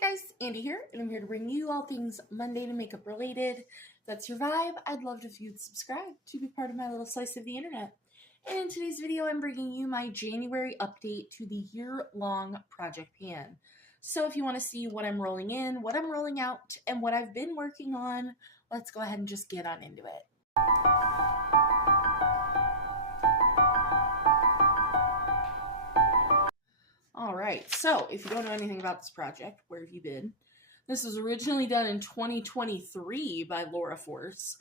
Hi guys, Andy here, and I'm here to bring you all things mundane and makeup related. If that's your vibe, I'd love if you'd subscribe to be part of my little slice of the internet. And in today's video, I'm bringing you my January update to the year-long project pan. So if you want to see what I'm rolling in, what I'm rolling out, and what I've been working on, let's go ahead and just get on into it. Alright, so if you don't know anything about this project, where have you been? This was originally done in 2023 by Laura Force,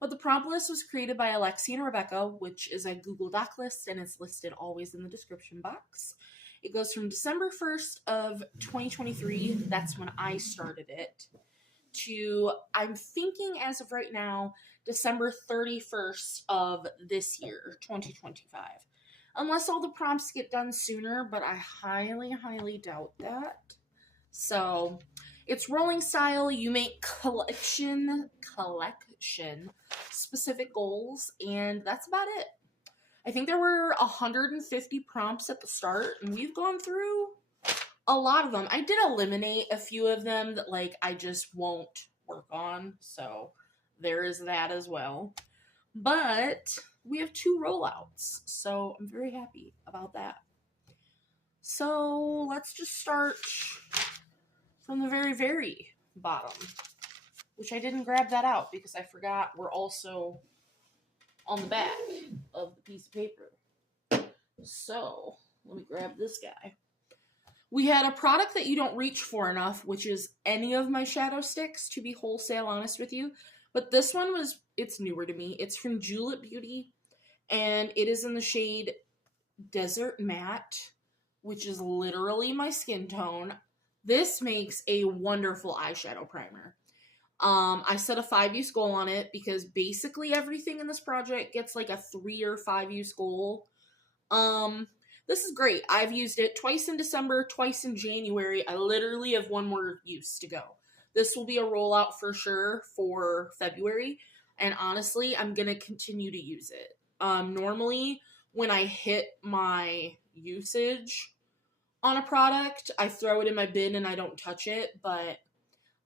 but the prompt list was created by Alexy and Rebecca, which is a Google Doc list, and it's listed always in the description box. It goes from December 1st of 2023, that's when I started it, to, I'm thinking as of right now, December 31st of this year, 2025. Unless all the prompts get done sooner, but I highly, highly doubt that. So, it's rolling style. You make collection specific goals, and that's about it. I think there were 150 prompts at the start, and we've gone through a lot of them. I did eliminate a few of them that, like, I just won't work on, so there is that as well. But we have 2 rollouts, so I'm very happy about that. So let's just start from the very, very bottom, which I didn't grab that out because I forgot we're also on the back of the piece of paper. So let me grab this guy. We had a product that you don't reach for enough, which is any of my shadow sticks, to be wholesale honest with you. But this one it's newer to me. It's from Julep Beauty, and it is in the shade Desert Matte, which is literally my skin tone. This makes a wonderful eyeshadow primer. I set a 5-use goal on it because basically everything in this project gets like a 3 or 5-use goal. This is great. I've used it twice in December, twice in January. I literally have 1 more use to go. This will be a rollout for sure for February, and honestly, I'm going to continue to use it. Normally, when I hit my usage on a product, I throw it in my bin and I don't touch it, but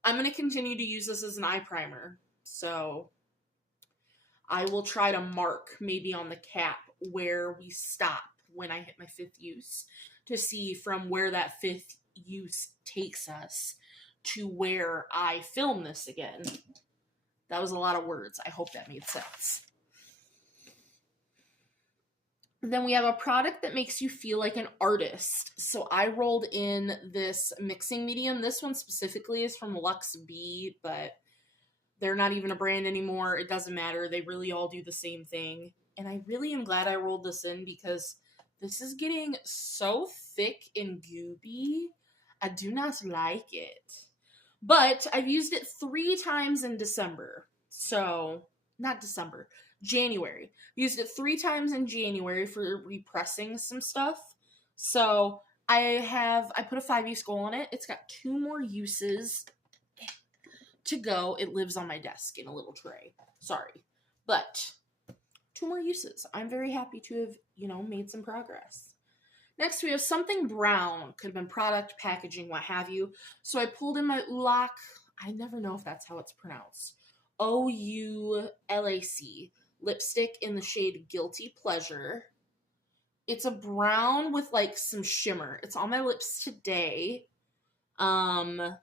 I'm going to continue to use this as an eye primer. So I will try to mark maybe on the cap where we stop when I hit my 5th use to see from where that 5th use takes us to where I film this again. That was a lot of words. I hope that made sense. Then we have a product that makes you feel like an artist. So I rolled in this mixing medium. This one specifically is from Luxe B, but they're not even a brand anymore. It doesn't matter. They really all do the same thing. And I really am glad I rolled this in because this is getting so thick and gooey. I do not like it. But I've used it 3 times in December. So, not December, January. Used it 3 times in January for repressing some stuff. So, I put a 5-use goal on it. It's got 2 more uses to go. It lives on my desk in a little tray. Sorry. But 2 more uses. I'm very happy to have, made some progress. Next, we have something brown. Could have been product, packaging, what have you. So I pulled in my Ulac. I never know if that's how it's pronounced. OULAC lipstick in the shade Guilty Pleasure. It's a brown with like some shimmer. It's on my lips today. I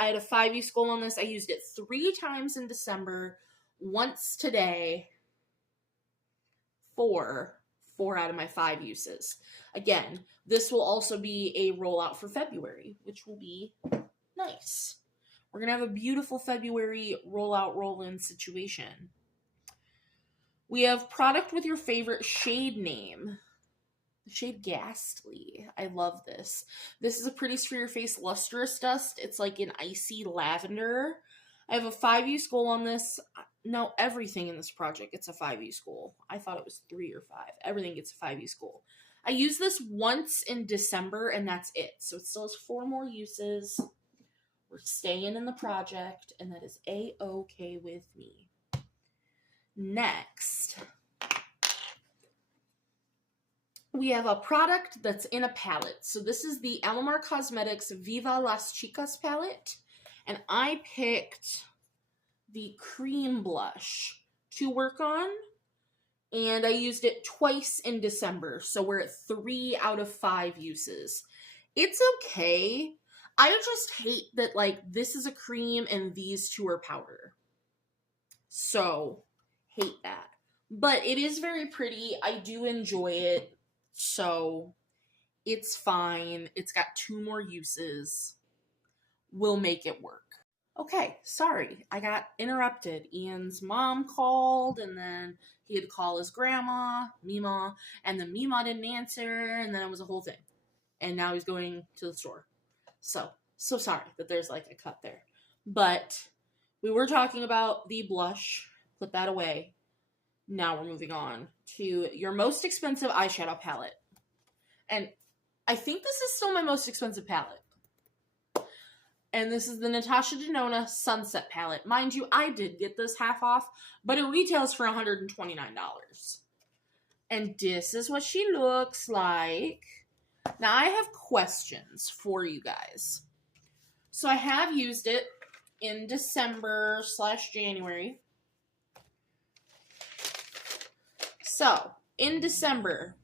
had a 5-use goal on this. I used it 3 times in December, once today, 4 out of my 5 uses. Again, this will also be a rollout for February, which will be nice. We're going to have a beautiful February rollout, roll-in situation. We have product with your favorite shade name. The shade Ghastly. I love this. This is a Pretty For Your Face Lustrous Dust. It's like an icy lavender. I have a 5-use goal on this. No, everything in this project gets a 5-use goal. I thought it was 3 or 5. Everything gets a 5-use goal. I used this once in December, and that's it. So it still has 4 more uses. We're staying in the project, and that is A-okay with me. Next, we have a product that's in a palette. So this is the Alamar Cosmetics Viva Las Chicas palette. And I picked the cream blush to work on. And I used it twice in December. So we're at 3 out of 5 uses. It's okay. I just hate that, like, this is a cream and these two are powder. So, hate that. But it is very pretty. I do enjoy it. So, it's fine. It's got 2 more uses. We'll make it work. Okay, sorry. I got interrupted. Ian's mom called, and then he had to call his grandma, Mima, and then Mima didn't answer, and then it was a whole thing. And now he's going to the store. So sorry that there's like a cut there. But we were talking about the blush. Put that away. Now we're moving on to your most expensive eyeshadow palette. And I think this is still my most expensive palette. And this is the Natasha Denona Sunset palette. Mind you, I did get this half off, but it retails for $129. And this is what she looks like. Now, I have questions for you guys. So, I have used it in December/January. So, in December,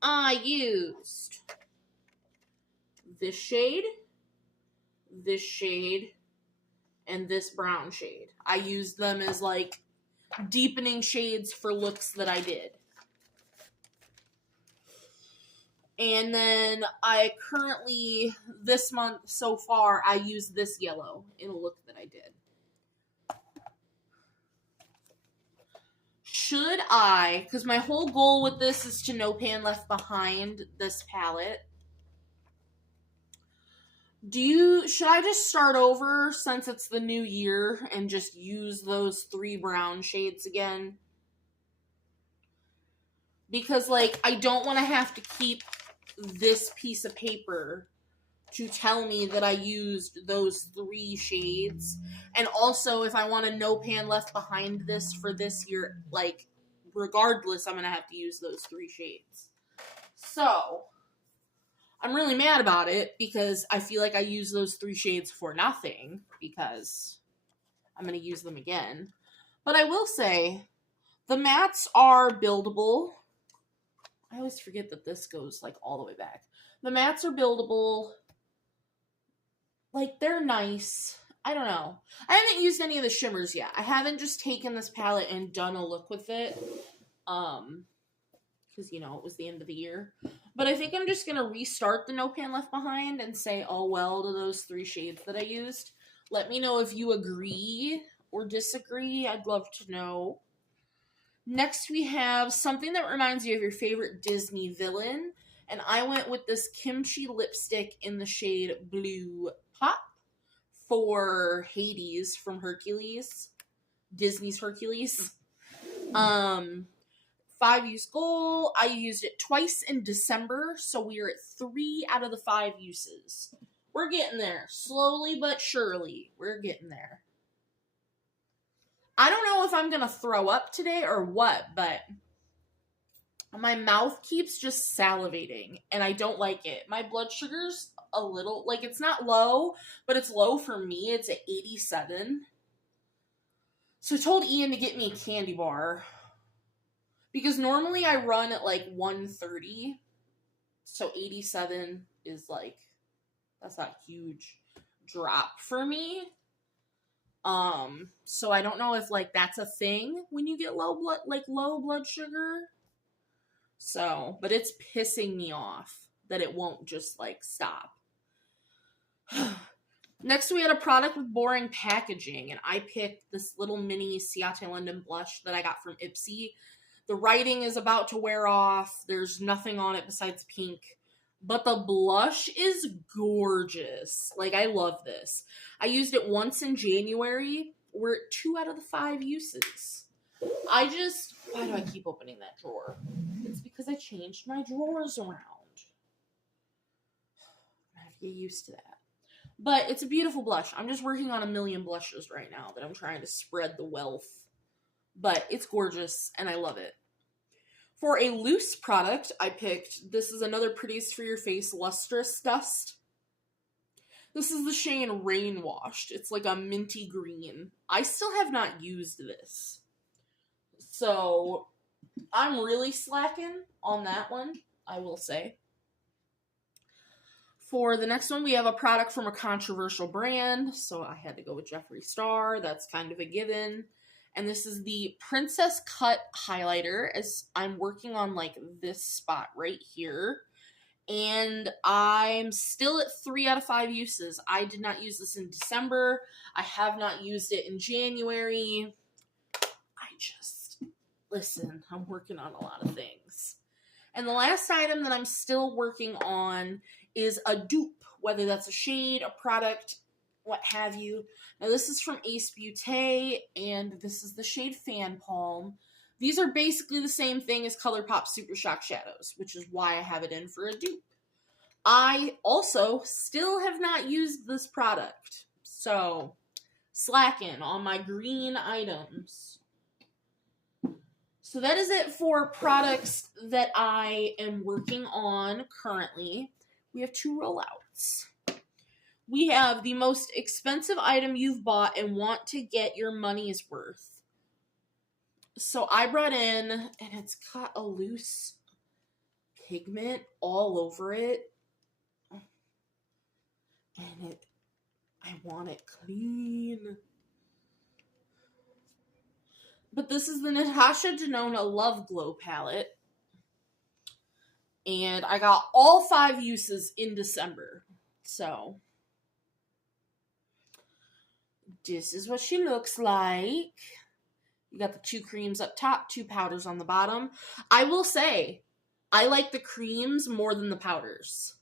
I used this shade, and this brown shade. I used them as, like, deepening shades for looks that I did. And then I currently, this month so far, I used this yellow in a look that I did. Should I, because my whole goal with this is to no pan left behind this palette. Should I just start over since it's the new year and just use those 3 brown shades again? Because, like, I don't want to have to keep this piece of paper to tell me that I used those 3 shades. And also, if I want a no pan left behind this for this year, like, regardless, I'm going to have to use those 3 shades. So, I'm really mad about it because I feel like I used those 3 shades for nothing because I'm going to use them again. But I will say, the mattes are buildable. I always forget that this goes, like, all the way back. The mattes are buildable. Like, they're nice. I don't know. I haven't used any of the shimmers yet. I haven't just taken this palette and done a look with it. Because, you know, it was the end of the year. But I think I'm just going to restart the No Pan Left Behind and say, oh, well, to those 3 shades that I used. Let me know if you agree or disagree. I'd love to know. Next, we have something that reminds you of your favorite Disney villain. And I went with this kimchi lipstick in the shade Blue Pop for Hades from Hercules. Disney's Hercules. 5-use goal. I used it twice in December, so we are at 3 out of the 5 uses. We're getting there. Slowly but surely. We're getting there. I don't know if I'm going to throw up today or what, but my mouth keeps just salivating, and I don't like it. My blood sugar's a little, like, it's not low, but it's low for me. It's at 87. So I told Ian to get me a candy bar, because normally I run at, like, 130, so 87 is, like, that's not a huge drop for me. So I don't know if, like, that's a thing when you get low blood sugar. So, but it's pissing me off that it won't just, like, stop. Next, we had a product with boring packaging, and I picked this little mini Ciate London blush that I got from Ipsy. The writing is about to wear off. There's nothing on it besides pink. But the blush is gorgeous. Like, I love this. I used it once in January. We're at 2 out of the 5 uses. Why do I keep opening that drawer? It's because I changed my drawers around. I have to get used to that. But it's a beautiful blush. I'm just working on a million blushes right now that I'm trying to spread the wealth. But it's gorgeous, and I love it. For a loose product, I picked, this is another Pretties for Your Face Lustrous Dust. This is the shade Rain Washed. It's like a minty green. I still have not used this. So, I'm really slacking on that one, I will say. For the next one, we have a product from a controversial brand. So, I had to go with Jeffree Star. That's kind of a given. And this is the Princess Cut highlighter, as I'm working on like this spot right here. And I'm still at 3 out of 5 uses. I did not use this in December. I have not used it in January. Listen, I'm working on a lot of things. And the last item that I'm still working on is a dupe, whether that's a shade, a product, what have you. Now this is from Ace Beauté, and this is the shade Fan Palm. These are basically the same thing as ColourPop Super Shock Shadows, which is why I have it in for a dupe. I also still have not used this product, so slacking on my green items. So that is it for products that I am working on currently. We have 2 rollouts. We have the most expensive item you've bought and want to get your money's worth. So I brought in, and it's got a loose pigment all over it. And I want it clean. But this is the Natasha Denona Love Glow palette. And I got all 5 uses in December. So, this is what she looks like. You got the 2 creams up top, 2 powders on the bottom. I will say, I like the creams more than the powders.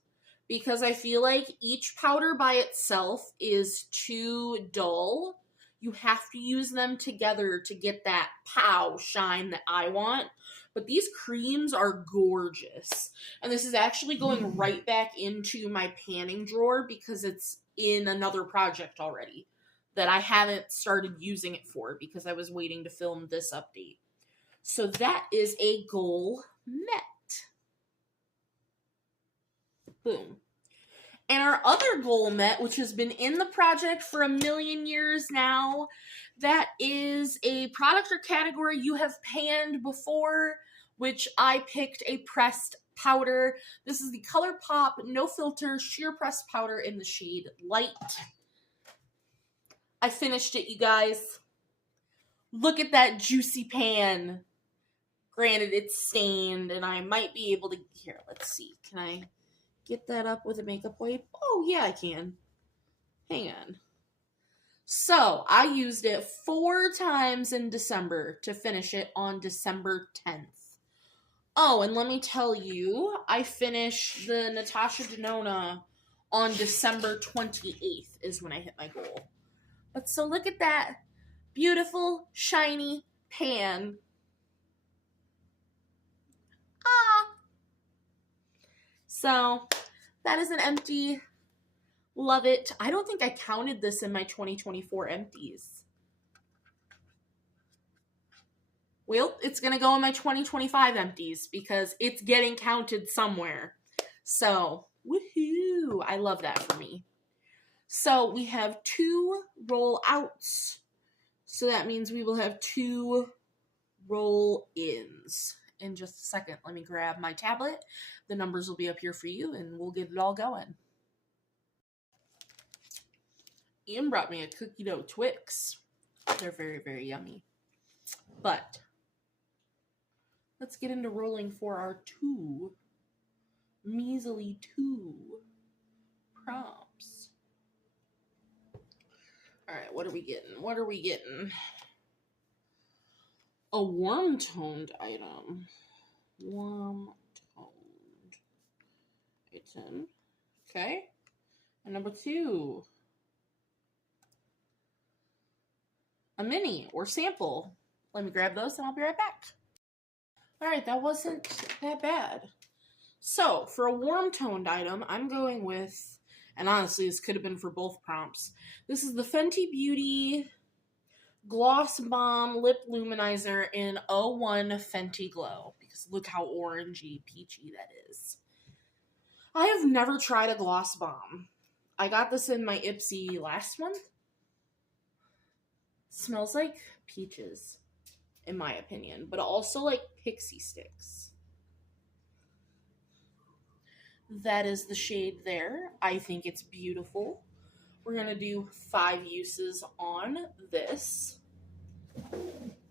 Because I feel like each powder by itself is too dull. You have to use them together to get that pow shine that I want. But these creams are gorgeous. And this is actually going right back into my panning drawer because it's in another project already that I haven't started using it for because I was waiting to film this update. So that is a goal met. Boom. And our other goal met, which has been in the project for 1,000,000 years now, that is a product or category you have panned before, which I picked a pressed powder. This is the ColourPop No Filter Sheer Pressed Powder in the shade Light. I finished it, you guys. Look at that juicy pan. Granted, it's stained, and I might be able to... Here, let's see. Can I get that up with a makeup wipe? Oh, yeah, I can. Hang on. So, I used it 4 times in December to finish it on December 10th. Oh, and let me tell you, I finished the Natasha Denona on December 28th is when I hit my goal. But so look at that beautiful, shiny pan. So, that is an empty. Love it. I don't think I counted this in my 2024 empties. Well, it's going to go in my 2025 empties because it's getting counted somewhere. So, woohoo! I love that for me. So, we have 2 roll-outs. So, that means we will have 2 roll-ins. In just a second, let me grab my tablet. The numbers will be up here for you, and we'll get it all going. Ian brought me a cookie dough Twix. They're very, very yummy. But let's get into rolling for our 2 measly 2 prompts. All right, what are we getting? What are we getting? A warm-toned item. Warm-toned item. Okay. And number 2. A mini or sample. Let me grab those and I'll be right back. Alright, that wasn't that bad. So, for a warm-toned item, I'm going with, and honestly, this could have been for both prompts. This is the Fenty Beauty Gloss Bomb Lip Luminizer in 01 Fenty Glow. because look how orangey peachy that is. I have never tried a gloss bomb. I got this in my Ipsy last month. Smells like peaches, in my opinion, but also like pixie sticks. That is the shade there. I think it's beautiful. We're going to do 5 uses on this.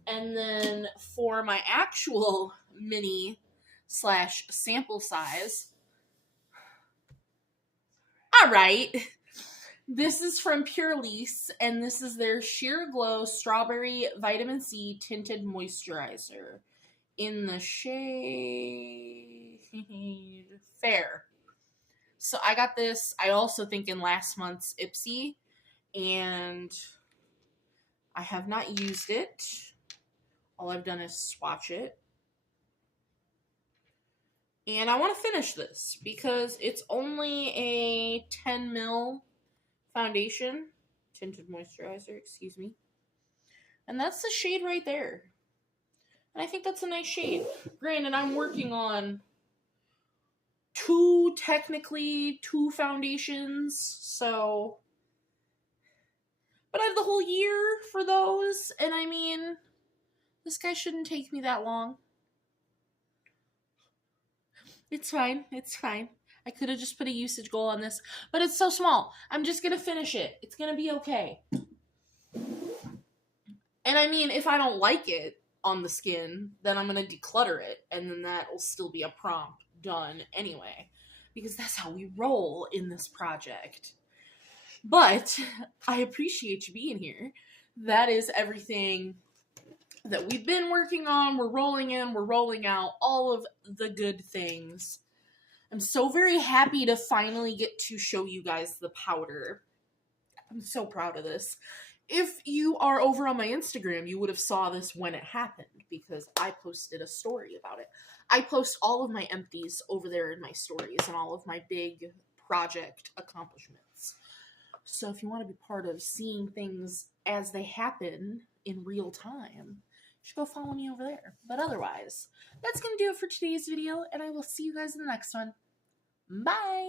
And then for my actual mini / sample size, all right, this is from Purlisse, and this is their Sheer Glow Strawberry Vitamin C Tinted Moisturizer in the shade Fair. So I got this, I also think, in last month's Ipsy, and I have not used it. All I've done is swatch it. And I want to finish this because it's only a 10 ml foundation. Tinted moisturizer, excuse me. And that's the shade right there. And I think that's a nice shade. Granted, I'm working on technically two foundations, so. But I have the whole year for those, and I mean, this guy shouldn't take me that long. It's fine. It's fine. I could have just put a usage goal on this, but it's so small. I'm just going to finish it. It's going to be okay. And I mean, if I don't like it on the skin, then I'm going to declutter it, and then that will still be a prompt done anyway, because that's how we roll in this project. But I appreciate you being here. That is everything that we've been working on. We're rolling in, we're rolling out, all of the good things. I'm so very happy to finally get to show you guys the powder. I'm so proud of this. If you are over on my Instagram, you would have saw this when it happened because I posted a story about it. I post all of my empties over there in my stories and all of my big project accomplishments. So if you want to be part of seeing things as they happen in real time, you should go follow me over there. But otherwise, that's going to do it for today's video, and I will see you guys in the next one. Bye!